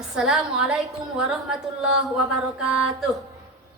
Assalamualaikum warahmatullahi wabarakatuh.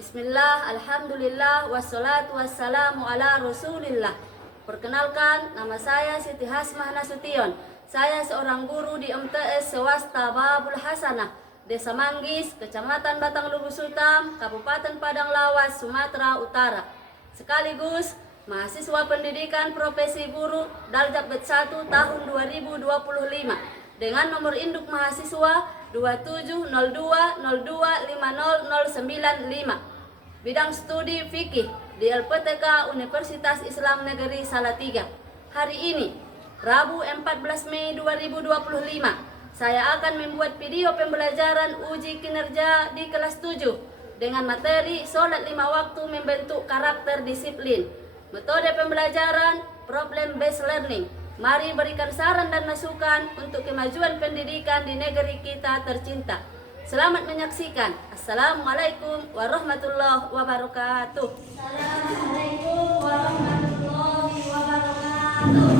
Bismillah, alhamdulillah, wassalatu wassalamu ala rasulillah. Perkenalkan, nama saya Siti Hasmah Nasution. Saya seorang guru di MTS Swasta Babul Hasanah, Desa Manggis, Kecamatan Batang Lubu Sutam, Kabupaten Padang Lawas, Sumatera Utara. Sekaligus mahasiswa pendidikan profesi guru Darjat Bet 1 tahun 2025 dengan nomor induk mahasiswa 2702025095. Bidang studi fikih di LPTK Universitas Islam Negeri Salatiga. Hari ini, Rabu 14 Mei 2025, saya akan membuat video pembelajaran uji kinerja di kelas 7 dengan materi sholat 5 waktu membentuk karakter disiplin. Metode pembelajaran problem based learning. Mari berikan saran dan masukan untuk kemajuan pendidikan di negeri kita tercinta. Selamat menyaksikan. Assalamualaikum warahmatullahi wabarakatuh. Assalamualaikum warahmatullahi wabarakatuh.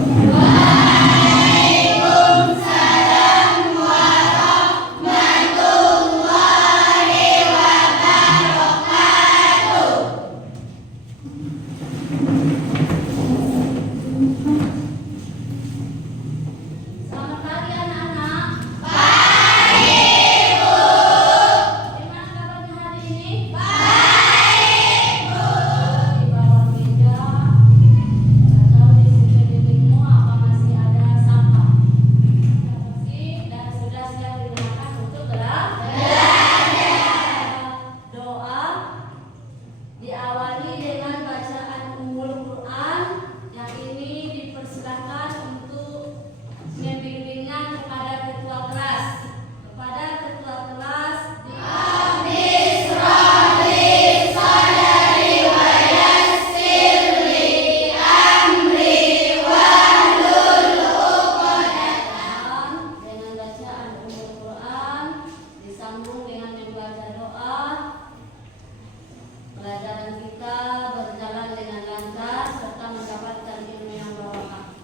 Pelajaran kita berjalan dengan lancar serta mendapatkan ilmu yang barokah.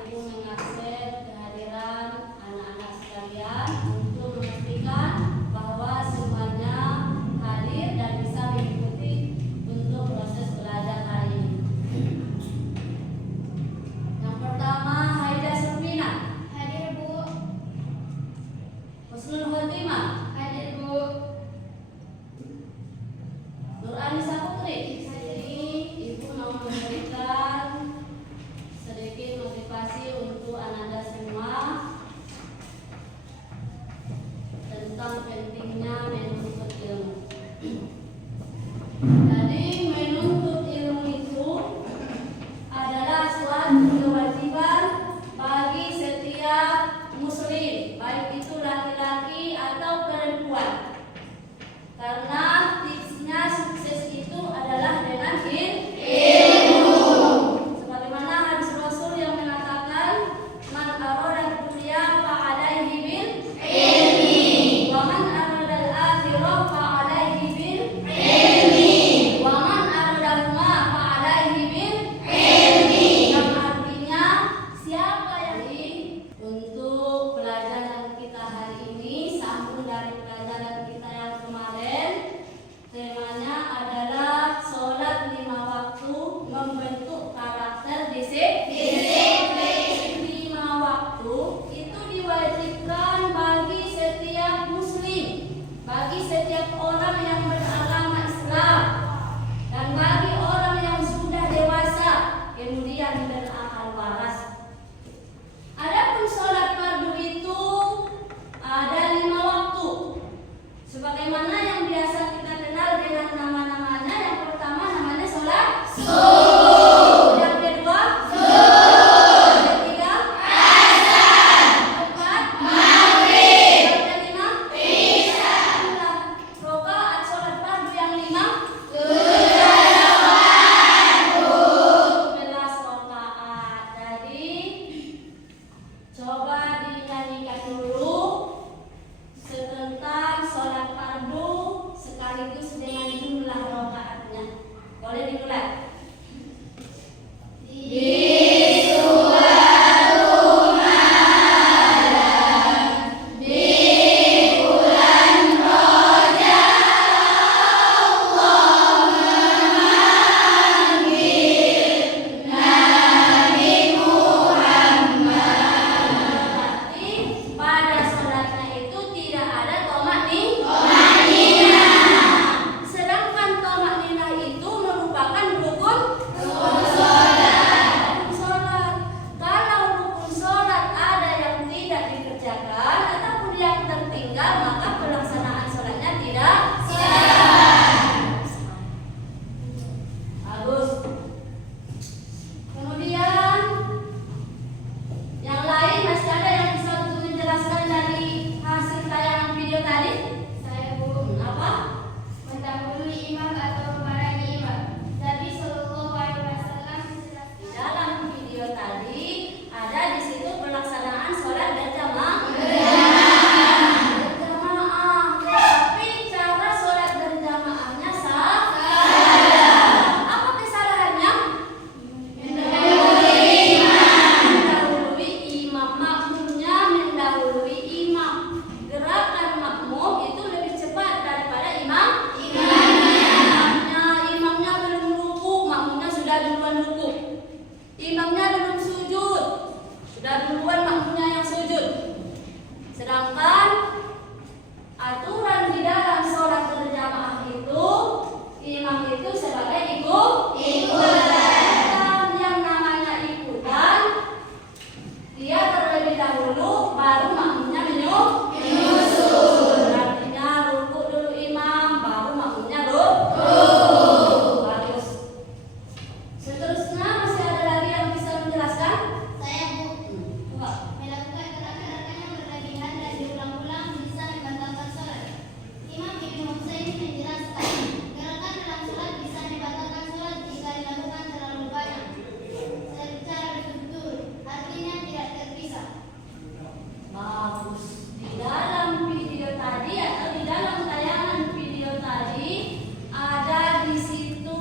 Ibu mengakses kehadiran anak-anak sekalian untuk memastikan bahwa semuanya hadir dan bisa mengikuti untuk proses belajar hari ini. Yang pertama, Haida Surfina. Hadir, Bu. Husnul Khotimah. Hadir, Bu. Nur Anissa Putri. Ini Ibu mau memberikan sedikit motivasi untuk Ananda semua tentang pentingnya menuntut ilmu. Jadi menuntut ilmu itu adalah suatu kewajiban bagi setiap muslim, baik itu laki-laki atau perempuan. Karena tipsnya sukses itu adalah dengan ilmu. Sebagaimana hadis Rasul yang mengatakan, man arada dunya fa alaihi bil ilmi wa man tertinggal, maka pelaksanaan sholatnya tidak sah. Bagus. Kemudian yang lain masih ada yang bisa untuk menjelaskan dari hasil tayangan video tadi? Saya Bu. Apa? Mendahului imam atau memarani imam. Nabi Sallallahu Alaihi Wasallam Di dalam video tadi ada di situ pelaksanaan sholat berjamaah. Berjamaah. Tapi cara sholat berjamaahnya sah. Apa kesalahannya? Mendahului imam. Makmumnya mendahului imam. Gerakan makmum itu lebih cepat daripada imam. Imamnya belum ruku, makmumnya sudah duluan ruku. Imamnya belum sujud, sudah duluan makmumnya yang sujud. Sedangkan aturan di dalam sholat berjamaah itu, imam itu sebagai ikutan. Yang namanya ikutan, dia terlebih dahulu, baru makmumnya menyusul. Artinya ruku dulu imam, baru makmumnya ruku. Bagus. Seterusnya masih ada lagi yang bisa menjelaskan? Saya Bu. Coba. Melakukan gerakan-gerakan yang berlebihan dan diulang-ulang bisa membatalkan sholat. Imam Ibnu Husain menjelaskan, gerakan dalam sholat bisa membatalkan sholat jika dilakukan terlalu banyak secara berturut-turut, artinya tidak terpisah. Bagus. Di dalam video tadi atau di dalam tayangan video tadi ada di situ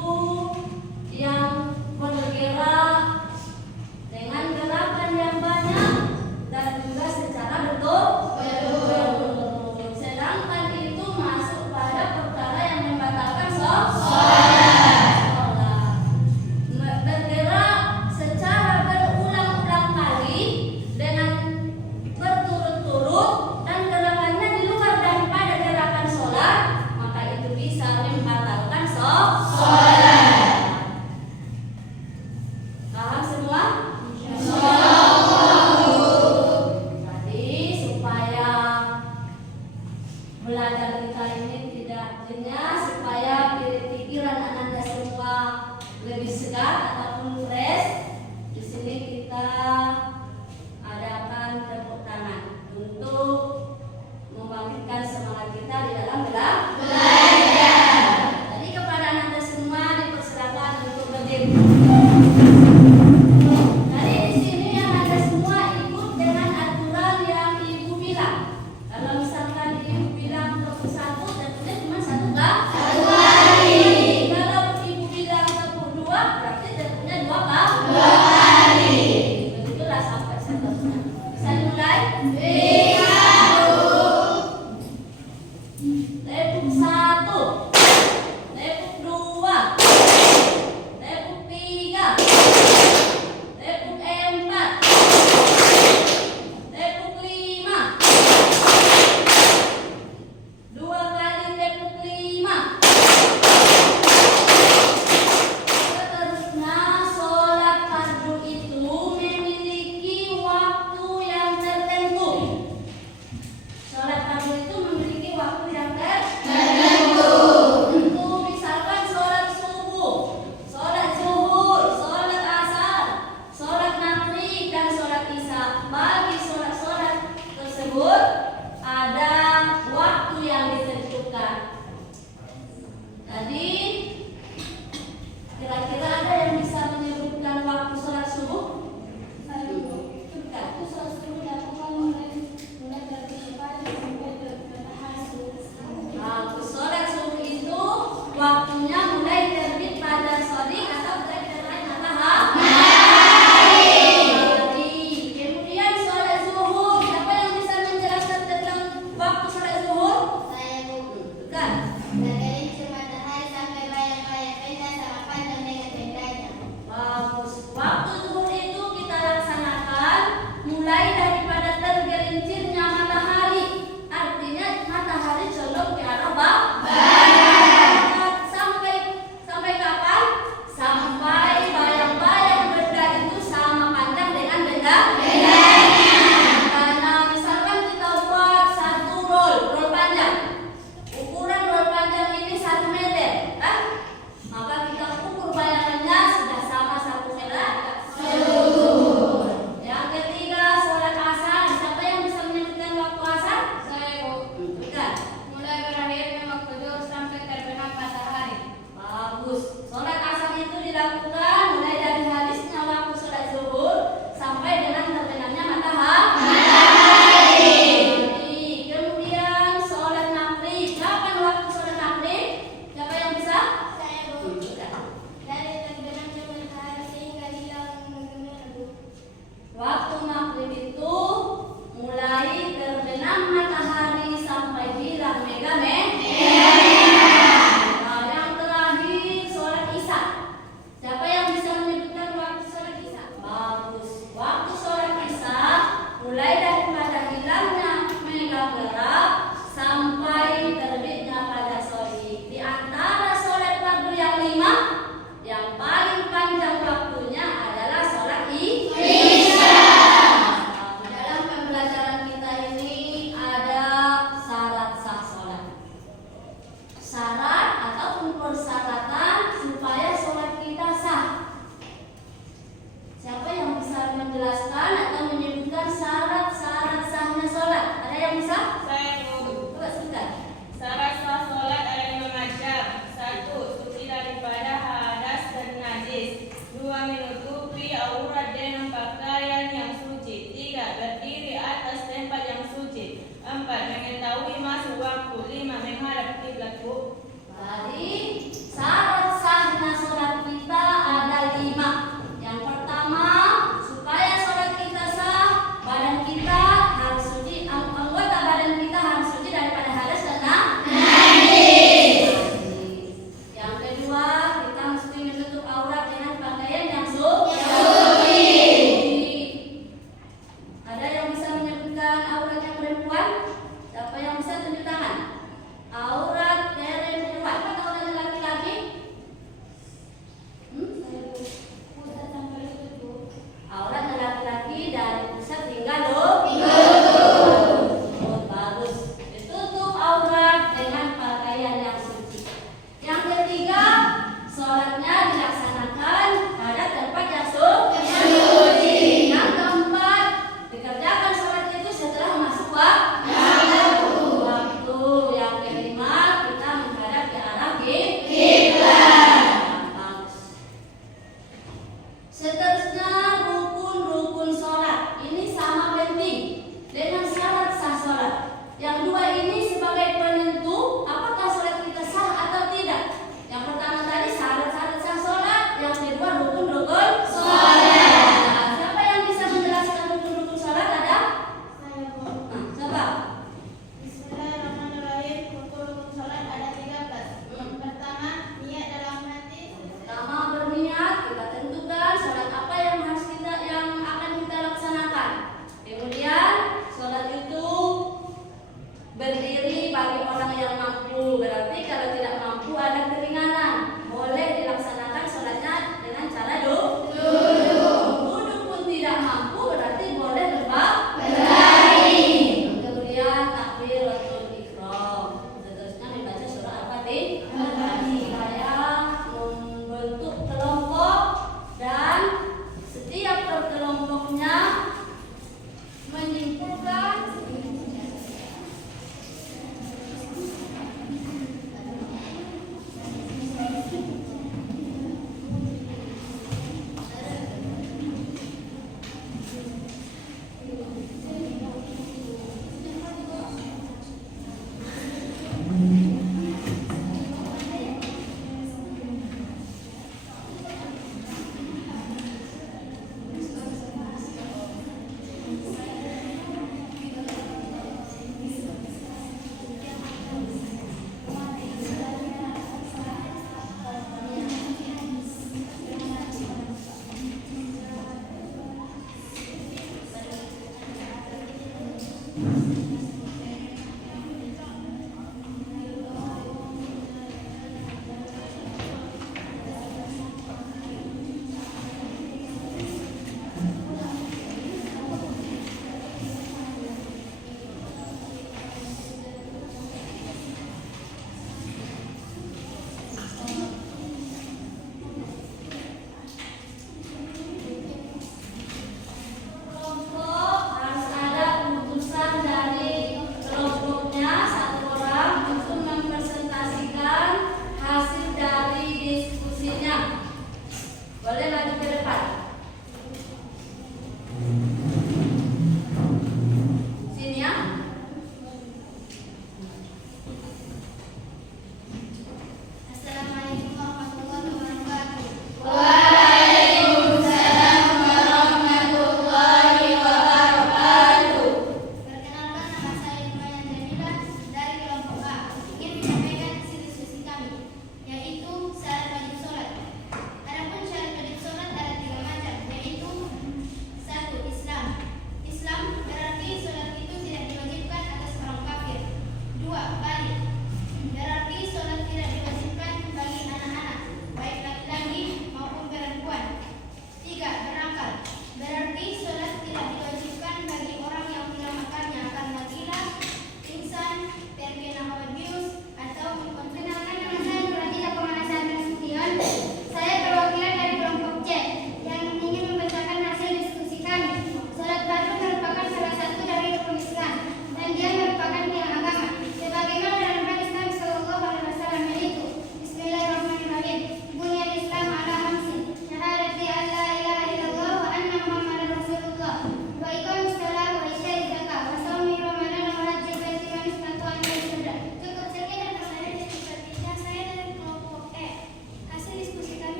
yang bergerak dengan gerakan yang banyak dan juga secara berturut-turut. Sedangkan itu masuk pada perkara yang membatalkan sholat. Bergerak secara berulang-ulang kali dengan berturut-turut dan gerakannya di luar daripada gerakan sholat, maka itu bisa membatalkan sholat. Paham semua? Jadi supaya belajar kita ini tidak jenuh, supaya pikiran Anda semua lebih segar ataupun fresh, di sini kita adakan tepuk tangan untuk membangkitkan semangat kita di dalam belajar. Jadi kepada Anda semua dipersilakan untuk berdiri. Jadi di sini yang Anda semua ikut dengan aturan yang Ibu bilang. Kalau misalkan Ibu bilang 21, tentunya cuma satu Baik.